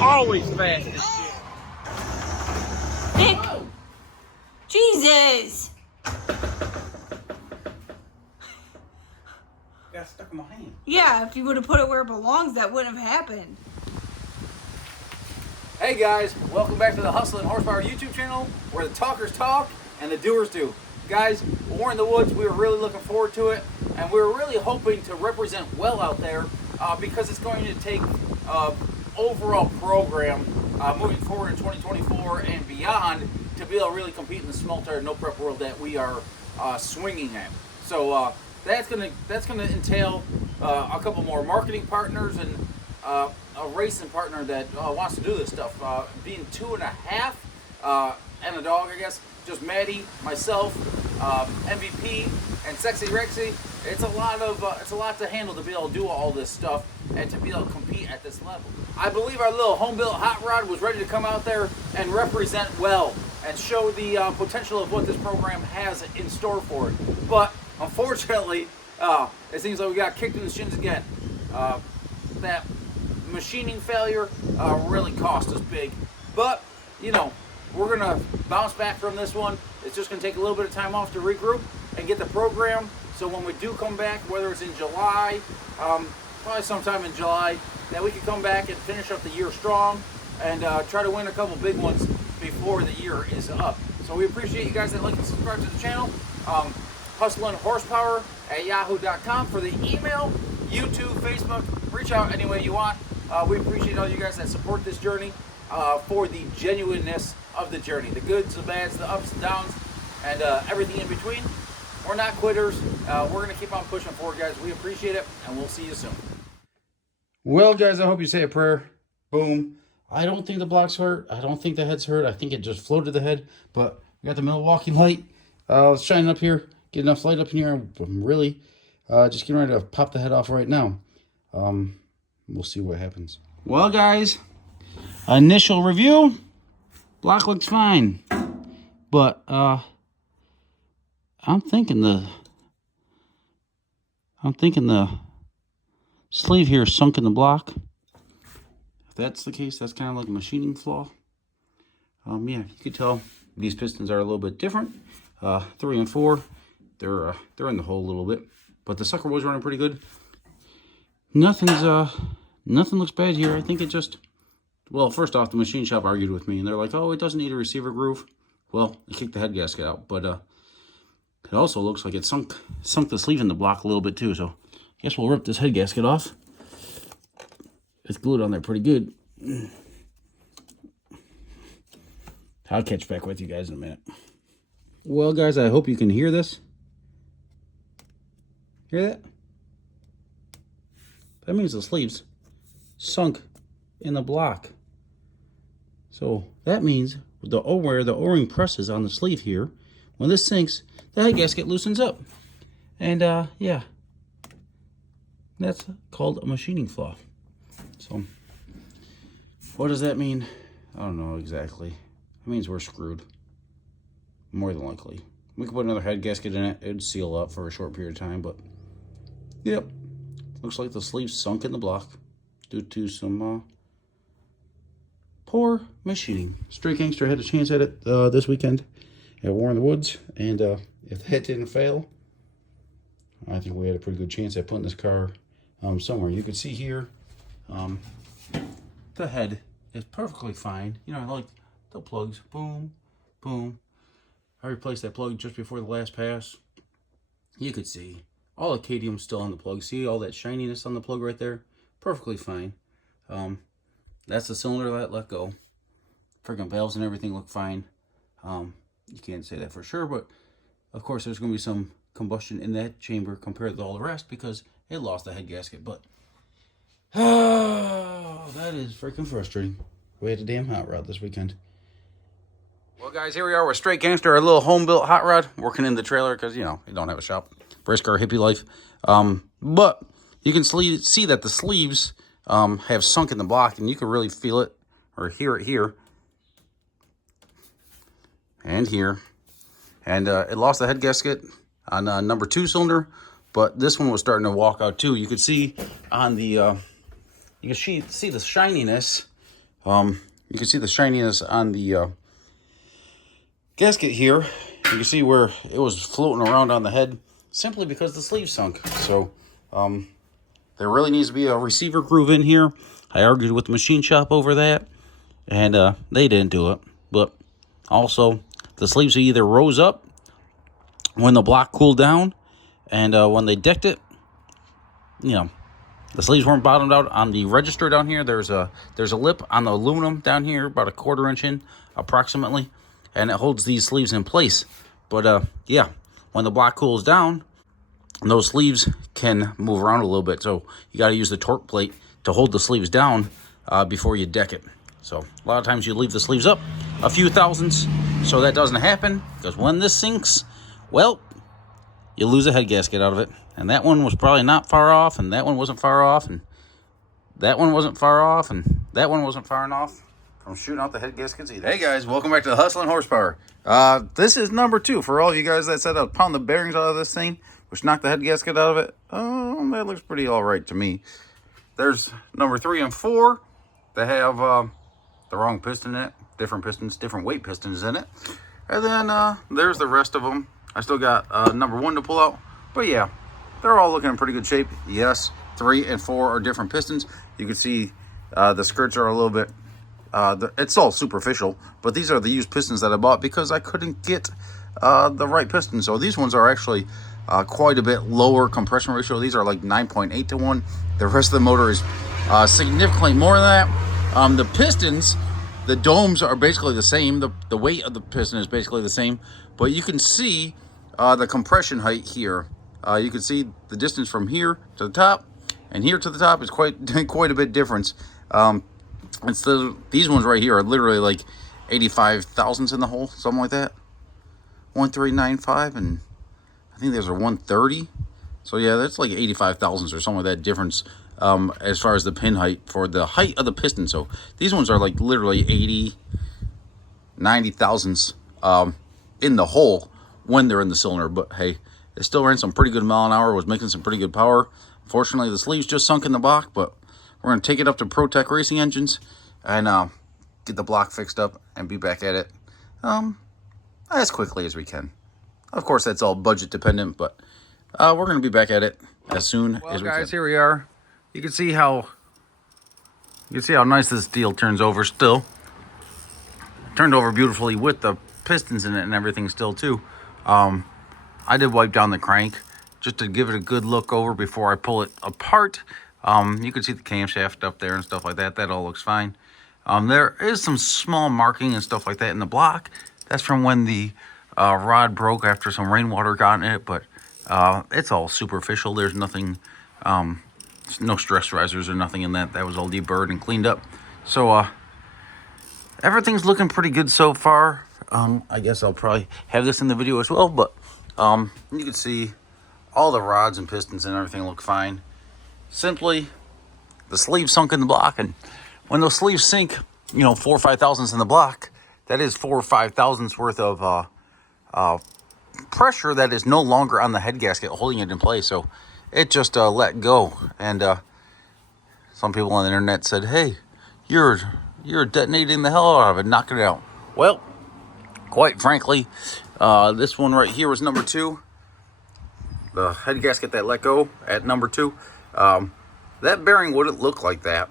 Always fast as shit. Nick! Jesus! Got stuck in my hand. Yeah, if you would have put it where it belongs, that wouldn't have happened. Hey guys, welcome back to the Hustle and Horsepower YouTube channel, where the talkers talk and the doers do. Guys, we're in the woods. We were really looking forward to it, and we were really hoping to represent well out there because it's going to take overall program moving forward in 2024 and beyond to be able to really compete in the small tire no prep world that we are swinging at. So that's gonna entail a couple more marketing partners and a racing partner that wants to do this stuff. Being 2.5 and a dog, I guess. Just Maddie, myself, MVP, and Sexy Rexy. It's a lot to handle to be able to do all this stuff and to be able to compete at this level. I believe our little home-built hot rod was ready to come out there and represent well and show the potential of what this program has in store for it. But unfortunately, it seems like we got kicked in the shins again. That machining failure really cost us big. But, you know, we're going to bounce back from this one. It's just going to take a little bit of time off to regroup and get the program. So when we do come back, whether it's in July, probably sometime in July, that we can come back and finish up the year strong and try to win a couple big ones before the year is up. So we appreciate you guys that like and subscribe to the channel. hustleandhorsepower@yahoo.com for the email, YouTube, Facebook. Reach out any way you want. We appreciate all you guys that support this journey for the genuineness of the journey. The goods, the bads, the ups and downs, and everything in between. We're not quitters. We're going to keep on pushing forward, guys. We appreciate it, and we'll see you soon. Well, guys, I hope you say a prayer. Boom. I don't think the block's hurt. I don't think the head's hurt. I think it just floated the head. But we got the Milwaukee light shining up here. Get enough light up in here. I'm really just getting ready to pop the head off right now. We'll see what happens. Well, guys, initial review. Block looks fine. But I'm thinking the sleeve here is sunk in the block. If that's the case, that's kind of like a machining flaw. Yeah, you can tell these pistons are a little bit different. 3 and 4, they're in the hole a little bit, but the sucker was running pretty good. Nothing looks bad here. I think it just, well, first off, the machine shop argued with me, and they're like, oh, it doesn't need a receiver groove. Well, it kicked the head gasket out, but it also looks like it sunk the sleeve in the block a little bit too, so I guess we'll rip this head gasket off. It's glued on there pretty good. I'll catch back with you guys in a minute. Well, guys, I hope you can hear this. Hear that? That means the sleeve's sunk in the block. So that means where the O-ring presses on the sleeve here, when this sinks, the head gasket loosens up. And yeah, that's called a machining flaw. So what does that mean? I don't know exactly. It means we're screwed. More than likely. We could put another head gasket in it. It would seal up for a short period of time, but yep. Looks like the sleeve sunk in the block due to some poor machining. Straight Gangster had a chance at it this weekend at War in the Woods, and if that didn't fail, I think we had a pretty good chance at putting this car somewhere. You can see here, the head is perfectly fine. You know, like the plugs, boom, boom. I replaced that plug just before the last pass. You could see all the cadmium's still on the plug. See all that shininess on the plug right there? Perfectly fine. That's the cylinder that let go. Freaking valves and everything look fine. You can't say that for sure, but of course there's going to be some combustion in that chamber compared to all the rest because it lost the head gasket. But oh, that is freaking frustrating. We had a damn hot rod this weekend. Well, guys, here we are with Straight Gangster, our little home-built hot rod, working in the trailer because, you know, we don't have a shop. Race car hippie life. But you can see that the sleeves have sunk in the block, and you can really feel it or hear it here and here. And it lost the head gasket on number 2 cylinder, but this one was starting to walk out too. You could see on the you can see the shininess. You can see the shininess on the gasket here. You can see where it was floating around on the head simply because the sleeve sunk. So there really needs to be a receiver groove in here. I argued with the machine shop over that, and they didn't do it. But also, the sleeves either rose up when the block cooled down, and when they decked it, you know, the sleeves weren't bottomed out. On the register down here, there's a lip on the aluminum down here, about a 1/4 inch in approximately, and it holds these sleeves in place. But yeah, when the block cools down, those sleeves can move around a little bit, so you got to use the torque plate to hold the sleeves down before you deck it. So a lot of times you leave the sleeves up a few thousandths so that doesn't happen, because when this sinks, well, you lose a head gasket out of it. And that one was probably not far off, and that one wasn't far off, and that one wasn't far off, and that one wasn't far enough from shooting out the head gaskets either. Hey guys, welcome back to the Hustling Horsepower. This is number 2 for all you guys that said I'd pound the bearings out of this thing, which knocked the head gasket out of it. Oh, that looks pretty all right to me. There's number 3 and 4 that have the wrong piston in it, different pistons, different weight pistons in it. And then there's the rest of them. I still got number 1 to pull out, but yeah, they're all looking in pretty good shape. Yes, 3 and 4 are different pistons. You can see the skirts are a little bit, it's all superficial, but these are the used pistons that I bought because I couldn't get the right piston. So these ones are actually quite a bit lower compression ratio. These are like 9.8 to 1. The rest of the motor is significantly more than that. The pistons, the domes are basically the same. The weight of the piston is basically the same, but you can see the compression height here. You can see the distance from here to the top and here to the top is quite a bit difference. These ones right here are literally like 85 thousandths in the hole, something like that. 1395, and I think there's a 130. So yeah, that's like 85 thousandths or something like that difference as far as the pin height for the height of the piston. So these ones are like literally 80, 90 thousandths in the hole when they're in the cylinder. But hey, it still ran some pretty good mile an hour, was making some pretty good power. Unfortunately, the sleeves just sunk in the block, but we're going to take it up to ProTech Racing Engines and get the block fixed up and be back at it as quickly as we can. Of course, that's all budget dependent, but we're going to be back at it as soon as we can. Guys, here we are. You can see how nice this deal turns over still. Turned over beautifully with the pistons in it and everything still too. I did wipe down the crank just to give it a good look over before I pull it apart. You can see the camshaft up there and stuff like that. That all looks fine. There is some small marking and stuff like that in the block. That's from when the rod broke after some rainwater got in it, but it's all superficial. There's nothing, no stress risers or nothing in that. That was all deburred and cleaned up. So everything's looking pretty good so far. I guess I'll probably have this in the video as well, but you can see all the rods and pistons and everything look fine. Simply, the sleeves sunk in the block, and when those sleeves sink, 4 or 5 thousandths in the block, that is 4 or 5 thousandths worth of pressure that is no longer on the head gasket holding it in place. So it just let go, and some people on the internet said, "Hey, you're detonating the hell out of it, knocking it out." Well, quite frankly, this one right here was number 2. The head gasket that let go at number 2. That bearing wouldn't look like that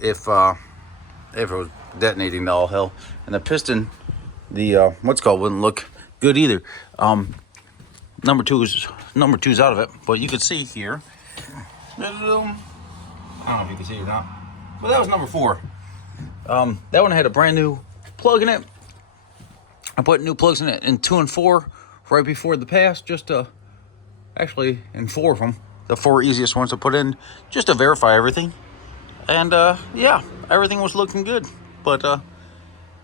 if it was detonating to all hell, and the piston, the wouldn't look good either. Number 2's out of it, but you can see here. I don't know if you can see it or not, but that was number 4. That one had a brand new plug in it. I put new plugs in it in 2 and 4 right before the pass, just to actually in 4 of them. The 4 easiest ones to put in just to verify everything. And yeah, everything was looking good, but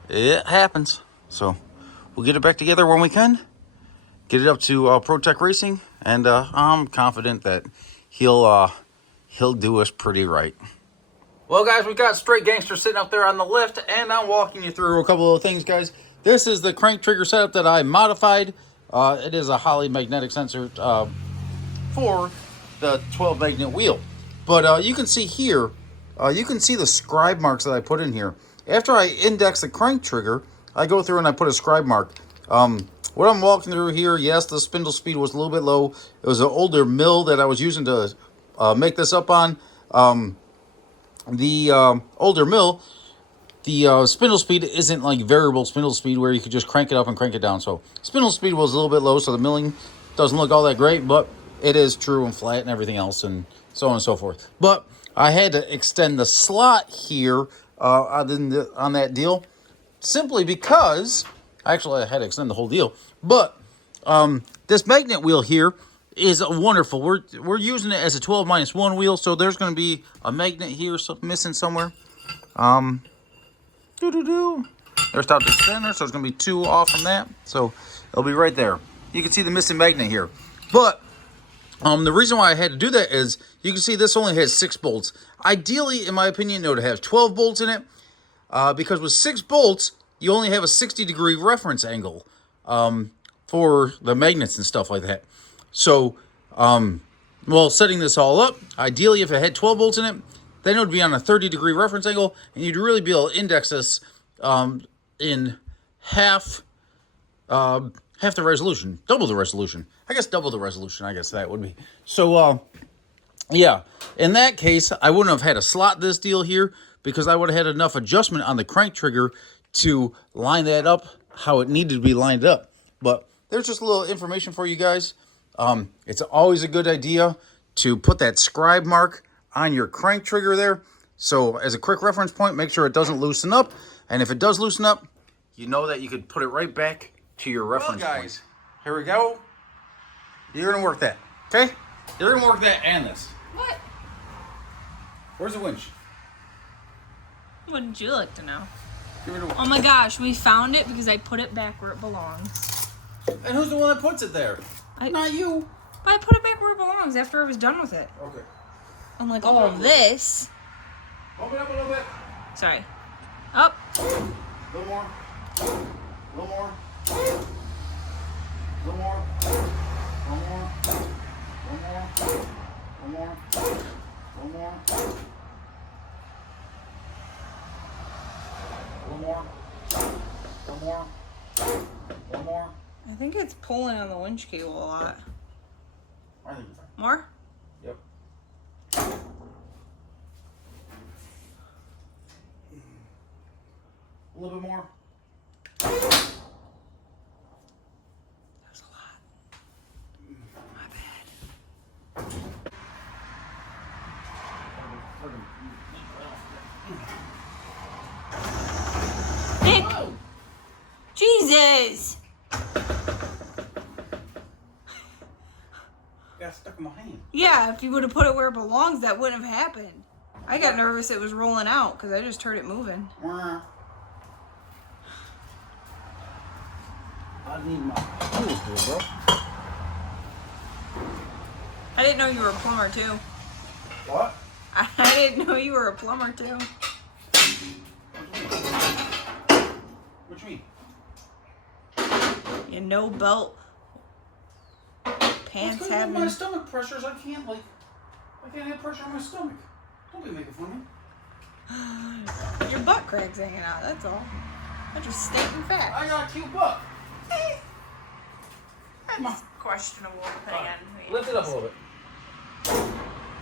it happens. So we'll get it back together when we can, get it up to ProTech Racing, and I'm confident that he'll do us pretty right. Well guys, we got Straight Gangster sitting up there on the lift, and I'm walking you through a couple of things, guys. This is the crank trigger setup that I modified It is a Holley magnetic sensor for the 12 magnet wheel. But you can see here, you can see the scribe marks that I put in here. After I index the crank trigger, I go through and I put a scribe mark. What I'm walking through here, yes, the spindle speed was a little bit low. It was an older mill that I was using to make this up on. The older mill, the spindle speed isn't like variable spindle speed where you could just crank it up and crank it down. So spindle speed was a little bit low, so the milling doesn't look all that great, but it is true and flat and everything else and so on and so forth. But I had to extend the slot here on that deal simply because, actually I had to extend the whole deal, but this magnet wheel here is wonderful. We're using it as a 12-1 wheel, so there's going to be a magnet here missing somewhere. There's top to center, so it's going to be 2 off from that. So it'll be right there. You can see the missing magnet here. But the reason why I had to do that is you can see this only has 6 bolts. Ideally, in my opinion, it would have 12 bolts in it. Because with 6 bolts, you only have a 60-degree reference angle for the magnets and stuff like that. So, well, setting this all up, ideally, if it had 12 bolts in it, then it would be on a 30-degree reference angle, and you'd really be able to index this in half the resolution, double the resolution. I guess double the resolution, I guess that would be. So, yeah, in that case, I wouldn't have had to slot this deal here because I would have had enough adjustment on the crank trigger to line that up how it needed to be lined up. But there's just a little information for you guys. It's always a good idea to put that scribe mark on your crank trigger there. So as a quick reference point, make sure it doesn't loosen up. And if it does loosen up, you know that you could put it right back to your reference point. Here we go. You're going to work that, okay? You're going to work that and this. What? Where's the winch? Wouldn't you like to know? Give me the winch. Oh my gosh, we found it because I put it back where it belongs. And who's the one that puts it there? Not you. But I put it back where it belongs after I was done with it. Okay. Unlike all of this. Open up a little bit. Sorry. Up. A little more. A little more. A little more. One more. One more. One more. One more. One more. One more. One more. I think it's pulling on the winch cable a lot. I think you're fine. More? Yep. A little bit more. That was a lot. My bad. Nick! Oh. Jesus! Got stuck in my hand. Yeah, if you would have put it where it belongs, that wouldn't have happened. I got nervous it was rolling out because I just heard it moving. I need my tools here, bro. I didn't know you were a plumber too. What? I didn't know you were a plumber too. What you mean? You no belt pants What's going on having. with my stomach pressures? I can't have pressure on my stomach. Don't be making fun of me. Your butt crack's hanging out, that's all. That's just stating fact. I got a cute butt. That's questionable depending on who you Lift it up a little bit.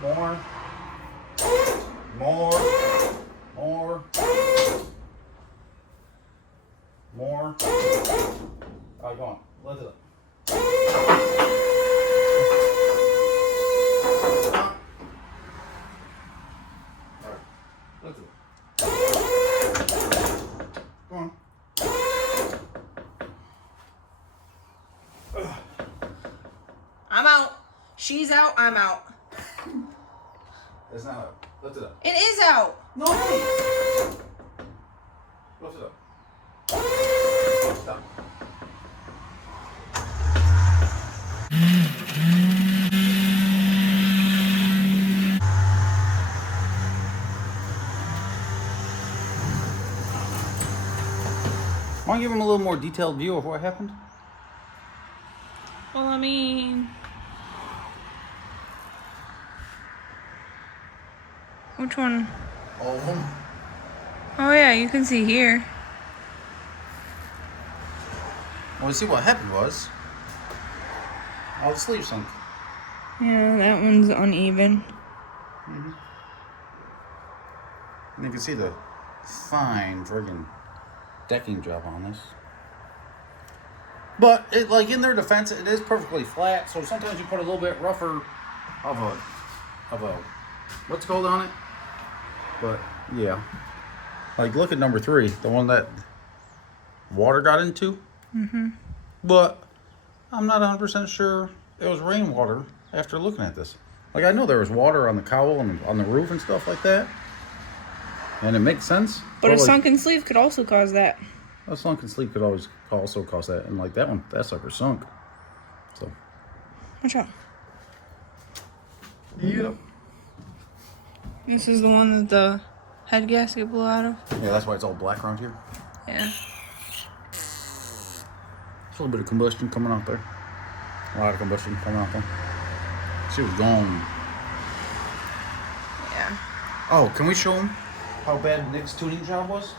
More. More. More. More. All right, go on. Lift it up. All right. Lift it up. Go on. I'm out. She's out, I'm out. It's not up. Lift it up. It is out. No! Lift it up. Stop. Want to give him a little more detailed view of what happened? Well, I mean... Which one? All of them. Oh yeah, you can see here. Well, see what happened was all the sleeves sunk. Yeah, that one's uneven. And you can see the fine friggin' decking job on this. But it, like, in their defense, it is perfectly flat. So sometimes you put a little bit rougher of a what's it called on it. But yeah, like look at number 3, the one that water got into. But I'm not 100% sure it was rainwater after looking at this. Like, I know there was water on the cowl and on the roof and stuff like that, and it makes sense. But a like, sunken sleeve could also cause that. a sunken sleeve could always also cause that, and like that one, that sucker sunk. So. Watch out. Yep. This is the one that the head gasket blew out of. Yeah, that's why it's all black around here. Yeah. There's a little bit of combustion coming out there. A lot of combustion coming out there. She was gone. Yeah. Oh, can we show them how bad Nick's tuning job was?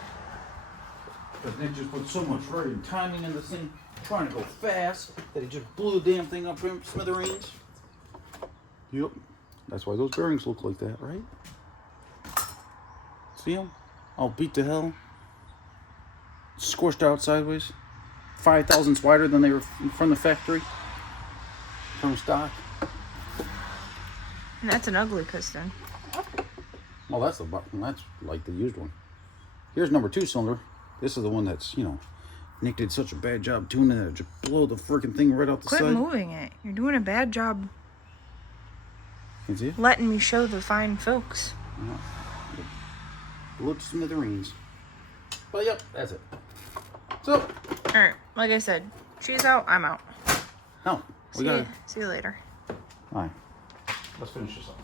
Because Nick just put so much friggin' timing in this thing, trying to go fast, that he just blew the damn thing up in smithereens. Yep. That's why those bearings look like that, right? See them? All beat to hell. Squished out sideways. 5 thousandths wider than they were from the factory. From stock. And that's an ugly piston. Well, that's the button. That's like the used one. Here's number 2 cylinder. This is the one that's, you know, Nick did such a bad job tuning it, it just blew the freaking thing right out the Quit side. moving it. You're doing a bad job Can you see it? letting me show the fine folks. Blew it to smithereens. But yep, that's it. So, Alright, like I said, she's out, I'm out. now, we got See you later. Alright, let's finish this up.